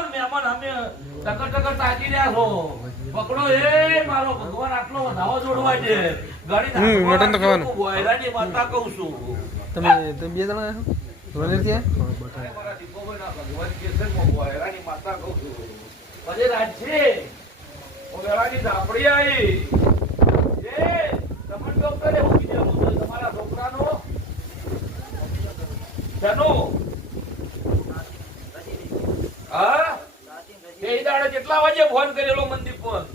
આવો ને મહેમાન અમે ટકર ટકર તાકી રહ્યા છો. પકડો એ મારો ભગવાન આટલો વધાવો જોડવાય છે. ગાડી મટન તો ખાવાનું. વાયરાની માતા કહું છું. તમે તમે બે જણા છો? ભગવાન કે છે? વાયરાની માતા કહું છું ધાપડી આવી. એ તમને ડોક્ટરે તમારા છોકરાનો શેનું હા એ દાડે કેટલા વાગે ફોન કરેલો મનદીપ ફોન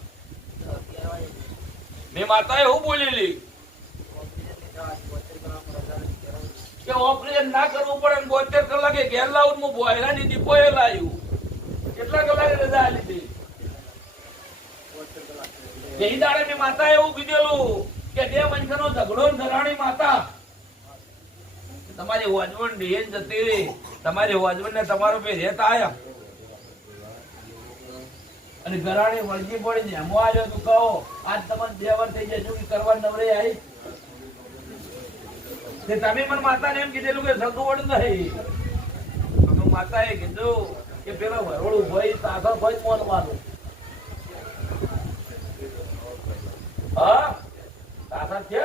મેં માતાએ એવું બોલેલી કે ઓપરેશન ના કરવું પડે ને બોતેર કલાકે ઘેર લાવું હું ભોયરાની દીપો એ લાવ્યું કેટલા કલાકે રજા આલી હતી? એ દાડે મેં માતાએ એવું કીધેલું કે બે મનખાનો ઝઘડો ધરાણી માતા. તમારી વાજવણ ડેન જતી રહી. તમારી વાજવણ ને તમારો પે રેત આયા. અને ઘરાણી વળગી પડી ને એમો આવ્યો તું કહો આજ તમને બે વાર થઈ જાય શું કરવા નવરે આવી તે તમે મને માતાને એમ કીધેલું કે સગવડ નહીં. તો માતાએ કીધું કે પેલા વરોડું ભાઈ તાકા ભાઈ મોનવાનું. હા? તાકા છે?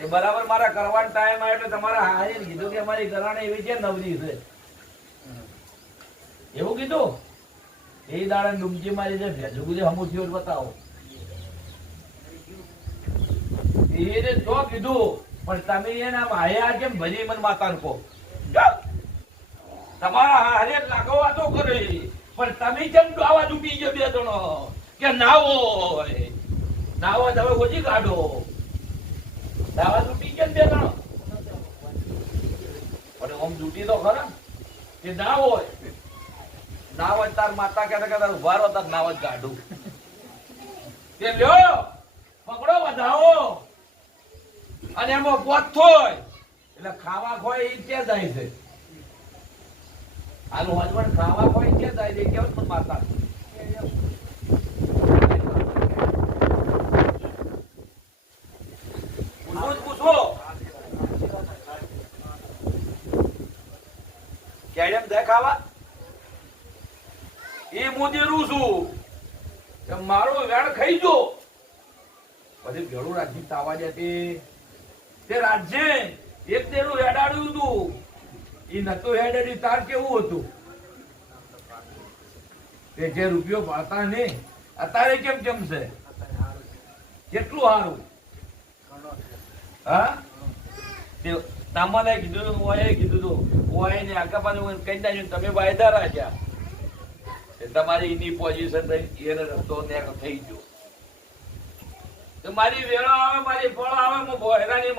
એ બરાબર મારા કરવાનો ટાઈમ આવ્યો એટલે તમારા હારી કીધું કે અમારી ઘરાણી એવી છે નવરી છે. એવું કીધું? એ દાડે ડુમજી મારી છે ભેજુ ગુજે હમું થયું બતાવો. એને તો કીધું, પણ તમે એના માયા કેમ ભરી મન માતા કહો તમારા હારે લાગો વાતો કરે. પણ તમે કેમ આવા ડૂબી ગયો બે જણો? કે ના હોય. ના હોય તમે ઓછી કાઢો. નાવા તૂટી ગયા બે જણો? પણ ઓમ તૂટી તો ખરા. કે ના હોય. ના હોય તાર માતા કહેતા કહેતા ઊભા તાર નાવ જ કાઢું. કે લ્યો, પકડો વધાવો અને એમાં પોત થોય એટલે ખાવા ખોય એ કે જાય છે. આનું હજવણ ખાવા ખોય કે જાય છે. કેવું પણ માતા? કેડેમ દેખાવા એ મોદેરું છું. મારો વેણ ખાઈ જો પછી ભેળું રાખી તાવા જતી તે રાજ્ય એક તેનું હેડાડ્યું હતું એ નતું હેડાડ્યું, તાર કેવું હતું? તે જે રૂપિયો પાડતા ને, અત્યારે કેમ છે કેટલું સારું હા? તે તમારે કીધું, ઓએ કીધું હતું ઓએ ને પાસે કહી નાખ્યું તમે વાયદા રાખ્યા તમારી એની પોઝિશન થઈ એને રસ્તો ત્યાં થઈ ગયો. મારી વેળો આવે, મારી ફળ આવે, હું હેરાની